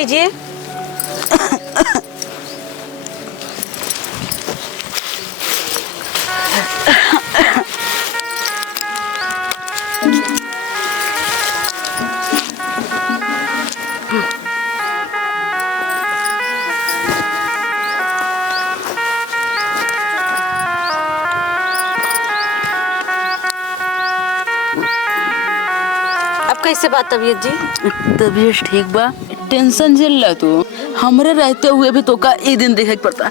लीजिए। कैसे बात तबीयत जी? तबीयत ठीक बा, टेंशन झेल तू। हमरे रहते हुए भी तो का एक दिन देखे पड़ता।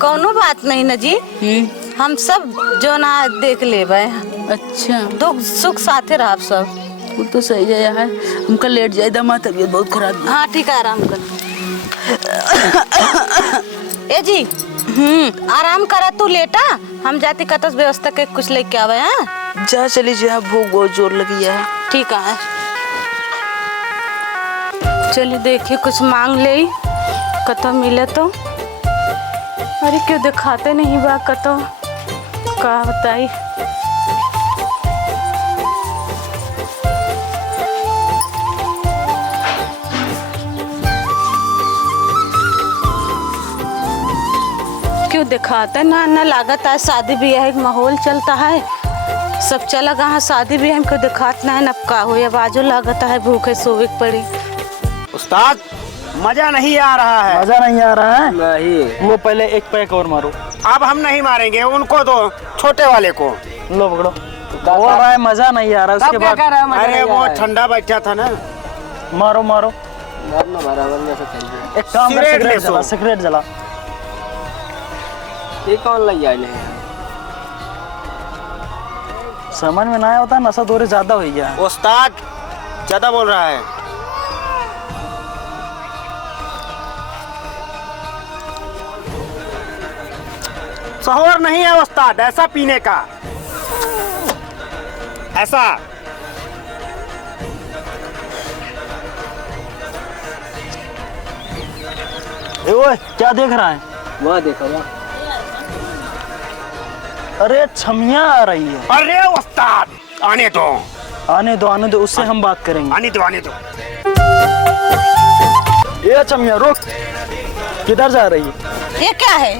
कोनो बात नहीं ना जी, हम सब जो ना देख ले भाई। अच्छा, दुख सुख साथे रह सब। वो तो सही है यार, हमका लेट जाए दमा, तबीयत बहुत खराब। हाँ ठीक है, आराम कर। ए जी आराम करा, तू लेटा, हम जाती कतस व्यवस्था के कुछ लेके आवे हैं। जा चली जा, भूख बहुत जोर लगी है। ठीक है, चलिए देखिए कुछ मांग ले, कतो मिले तो। अरे क्यों दिखाते नहीं बा कतो, का बताई। क्यों दिखाते ना लागत है, शादी ब्याह एक माहौल चलता है, सब चला कहाँ शादी भी हमको दिखात ना है, नपका हो या बाजू लागत है, भूखे सोवे पड़ी। उस्ताद मजा नहीं आ रहा है। मजा नहीं आ रहा है? नहीं। वो पहले एक पैक और मारो। अब हम नहीं मारेंगे, उनको दो, छोटे वाले को। लो पकड़ो। बोल रहा है मजा नहीं आ रहा, उसके बाद अरे वो ठंडा बैठा था ना। मारो मारो, एक काम कर, सिगरेट जला, सिगरेट जला। ये कौन लग जाए? समझ में ना आया होता, नशा दौरे ज्यादा हो गया। उस्ताद ज्यादा बोल रहा है। सहूर नहीं है उस्ताद ऐसा पीने का, ऐसा। ओए क्या देख रहा है? वहाँ देखो वहाँ। अरे छमिया आ रही है। अरे उस्ताद आने दो, आने दो आने दो, उससे हम बात करेंगे। आने दो आने दो। ये छमिया रुक, किधर जा रही है? ये क्या है?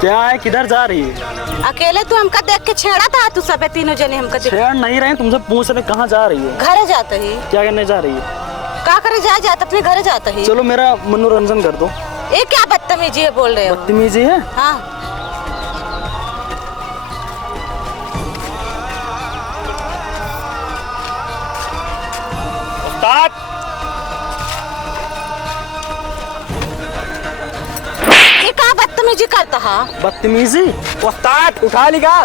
क्या है, किधर जा रही है? अकेले तू हमका देख के छेड़ा था, तू सब तीनों जने हमका छेड़ नहीं रहे, तुमसे पूछ रहे कहाँ जा रही है? घर जाते ही। क्या करने जा रही है? का करे जाते अपने घर जाते ही। चलो मेरा मनोरंजन कर दो। ये क्या बदतमीजी है बोल रहे हो? बदतमीजी है? हाँ। उस्ताद ये क्या बदतमीजी करता है? बदतमीजी? उस्ताद उठा लिगा।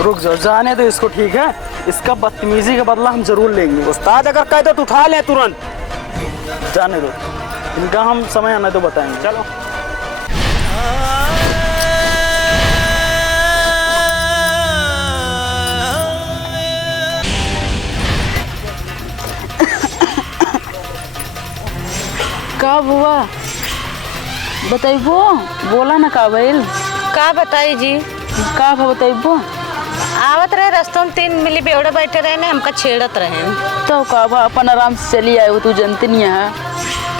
रुक जाओ, जाने दो इसको, ठीक है? इसका बदतमीजी का बदला हम जरूर लेंगे। उस्ताद अगर कह दो तो उठा ले तुरंत। जाने दो, इनका हम समय आना तो बताएंगे। चलो। का हुआ बताइबो, बोला ना का भइल? का बताई जी? का बताइबो? आवत रहे रास्तों में, तीन मिली बेवड़े बैठे रहे ने, हमका छेड़त रहे। तो का अपन आराम से चली आए, वो तू जानते नहीं है,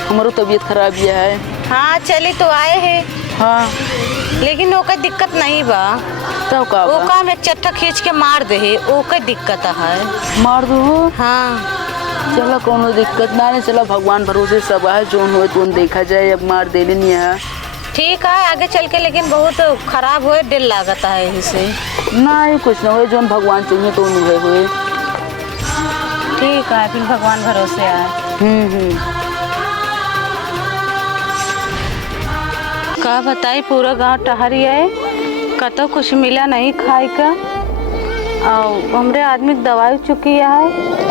हमारो तबीयत खराब है। हाँ चली तो आए हैं। हाँ लेकिन ओका दिक्कत नहीं बा। तो का ओका हम एक चट्टा खींच के मार दे है, ओका दिक्कत है। मार दो? हाँ चलो कोनो दिक्कत ना है, चलो भगवान भरोसे सब है, जो हो तो देखा जाए, अब मार दे नहीं है। ठीक है आगे चल के, लेकिन बहुत खराब हुए, दिल लागता है यही से। ना ही कुछ ना हुए, जो भगवान चाहिए तो हुए हुए। ठीक है फिर भगवान भरोसे आए। का बताई, पूरा गांव टहरी है, कतो कुछ मिला नहीं खाए का, और हमरे आदमी दवाई चुकी है,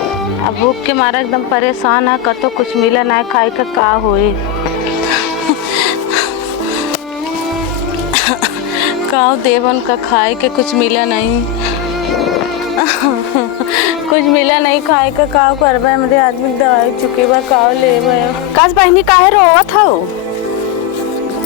अब भूख के मारा एकदम परेशान है, कतो कुछ मिला नहीं खाए का होए। काव देवन का खाए के कुछ मिला नहीं। कुछ मिला नहीं खाए का, काव करबे, मेरे आदमी दवाई चुके बा, काव लेबे। काज बहनी काहे रोवत हो?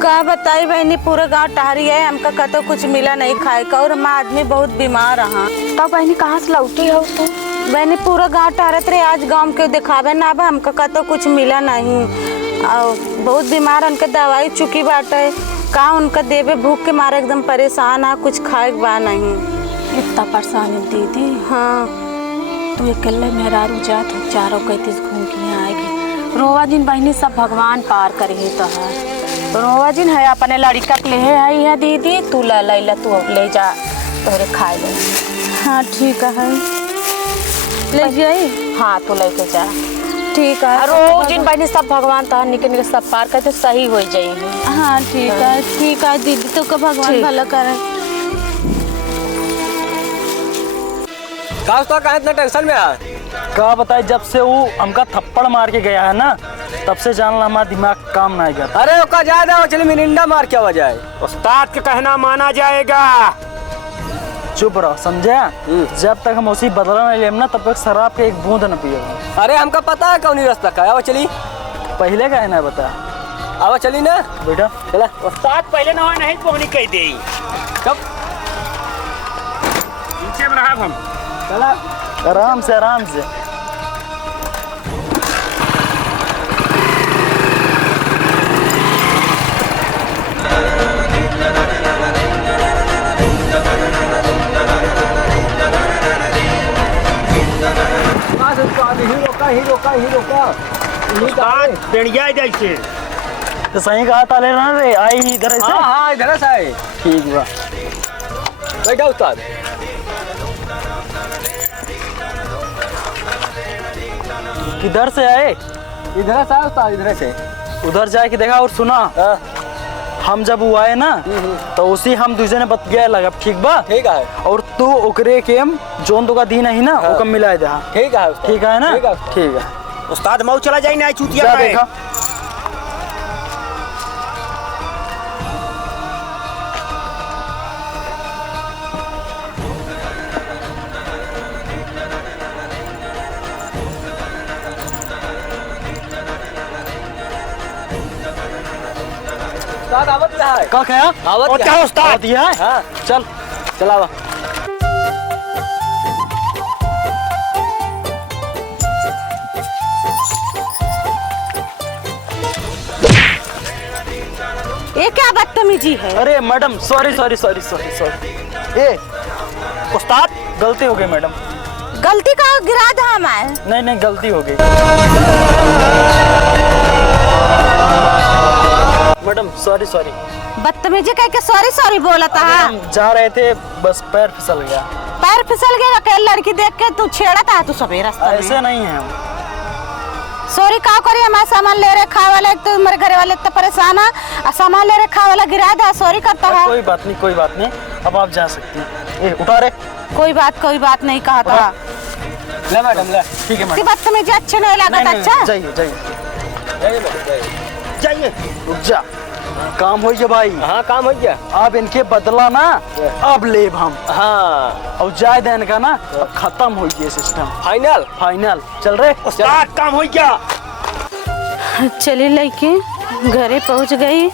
का बताई बहनी, पूरे गांव टहरी है, हमका कतो कुछ मिला नहीं खाए का, और हम आदमी बहुत बीमार रहा। तो बहनी कहाँ से लौटी हो तू? बहनी पूरा गांव टहरत रहे, आज गांव के दिखावे ना बा, हमका कतो कुछ मिला नहीं। और बहुत बीमार, उनके दवाई चुकी बाटे, का उनका देवे, भूख के मारे एकदम परेशान है, कुछ खाए बा नहीं। इतना परेशानी दीदी। हाँ तू अकेले मेहरारू जात हो, चारों कहती घूम के यहाँ आएगी। रोवा जिन बहनी सब भगवान पार करे है तो है। रोवा जिन है अपने लड़का के ले है दीदी, तू ला तू ले जा तोरे खाए ले। हाँ ठीक है, ले जाई। हाँ तू लेके जा। ठीक है। रोज जिन बहनी सब भगवान तो निके सब पार करते सही हो जाई। हाँ ठीक है दीदी, तो का भगवान भला करे। का इतना टेंशन में है? का बताए, जब से वो हमका थप्पड़ मार के गया है ना, तब से जानला हमारा दिमाग काम नहीं करता। अरे ओका ज्यादा चल मिरिंडा मार क्या वजह है? उस्ताद का कहना माना जाएगा। चुप रहो, समझे? जब तक हम उसी बदला नहीं लेम ना, तब तक शराब के एक बूंद न पिएगा। अरे हमका पता है कौन रास्ता का है। आओ चली। पहले का है ना बता। आओ चली ना बेटा चला। उस्ताद पहले ना नहीं पहुंची कह दे। कब नीचे में रहा हम। चला आराम से आराम से। हीरो का उस्ताद बेड़िया जैसे तो सही कहा था, लेना रे आई इधर से। हाँ इधर से आए। ठीक बा, बैठा उस्ताद। किधर से आए? इधर से आए उस्ताद, इधर से। उधर जाके देखा और सुना। हम जब वो आए ना, तो उसी हम दूसरे ने बत गया लगा। ठीक बा, ठीक है। और तू ओकरे के जोन तो का दी नहीं ना, वो कम मिला दे। ठीक है उस्ताद। ठीक है ना? ठीक है। ठीक है। उस्ताद मऊ चला जाए ना, चूतिया जा का है। देखा। उस्ताद आवत क्या है? का क्या? आवत और क्या क्या है? उस्ताद? आवत यह है? हाँ चल चलावा। ये क्या बदतमीजी है? अरे madam, sorry sorry sorry sorry sorry. ए उस्ताद, गलती हो गई मैडम। गलती का गिरा था मैं। नहीं नहीं, गलती हो गई मैडम, सॉरी सॉरी। बदतमीजी कह के सॉरी बोला था। हम जा रहे थे, बस पैर फिसल गया। पैर फिसल गया? अकेले लड़की देख के तू छेड़ा था तू सभी रास्ते में। ऐसे नहीं है हम। सॉरी का करिए, मैं सामान ले रहे खा वाला, एक तो मेरे घर वाले इतना परेशान है, और सामान ले रहे खा वाला गिरा था, सॉरी करता है। कोई बात नहीं, कोई बात नहीं, अब आप जा सकती हैं। ए उठा रे। कोई बात नहीं कहा था। ले मैडम ले। ठीक है मैडम। बदतमीजी अच्छे नहीं लगा। अच्छा जाइए जाइए जाइए मैडम जाइए। जाइए। रुक जा, काम हो गया भाई। हाँ काम हो गया। अब इनके बदला ना अब लेब हम। हाँ और जाए देन का ना, अब खत्म हो गया सिस्टम। Final final. चल रे उस्ताद काम हो गया। चली लड़की घरे पहुंच गई।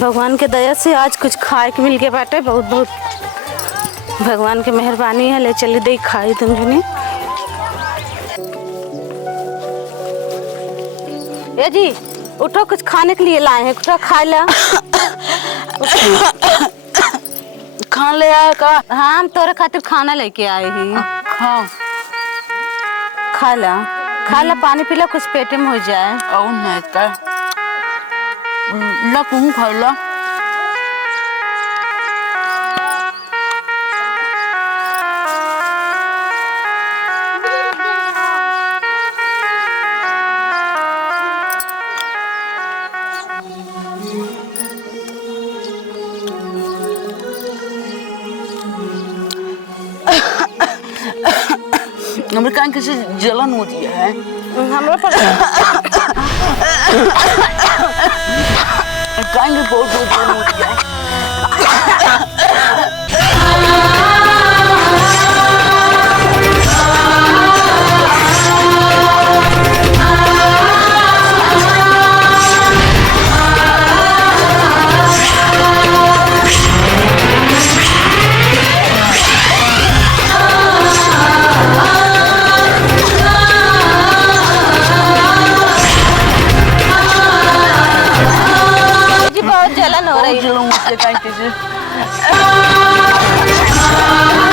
भगवान के दया से आज कुछ खाए के मिल गया बाटे, बहुत बहुत भगवान की मेहरबानी है। ले चली दे खाई तुम जनी। ये जी उठो, कुछ खाने के लिए लाए हैं, कुछ खा ला। खान ले आया का? हाँ हम तोरे खातिर खाना लेके आए ही। हाँ खा ला पानी पी ला, कुछ पेट में हो जाए। और नहीं का ला तू खा ला। हमारे कान कैसे जलन होती है? हमरा पर कान की बहुत जलन होती है। जलन हो रही है। बहुत जलन होती है,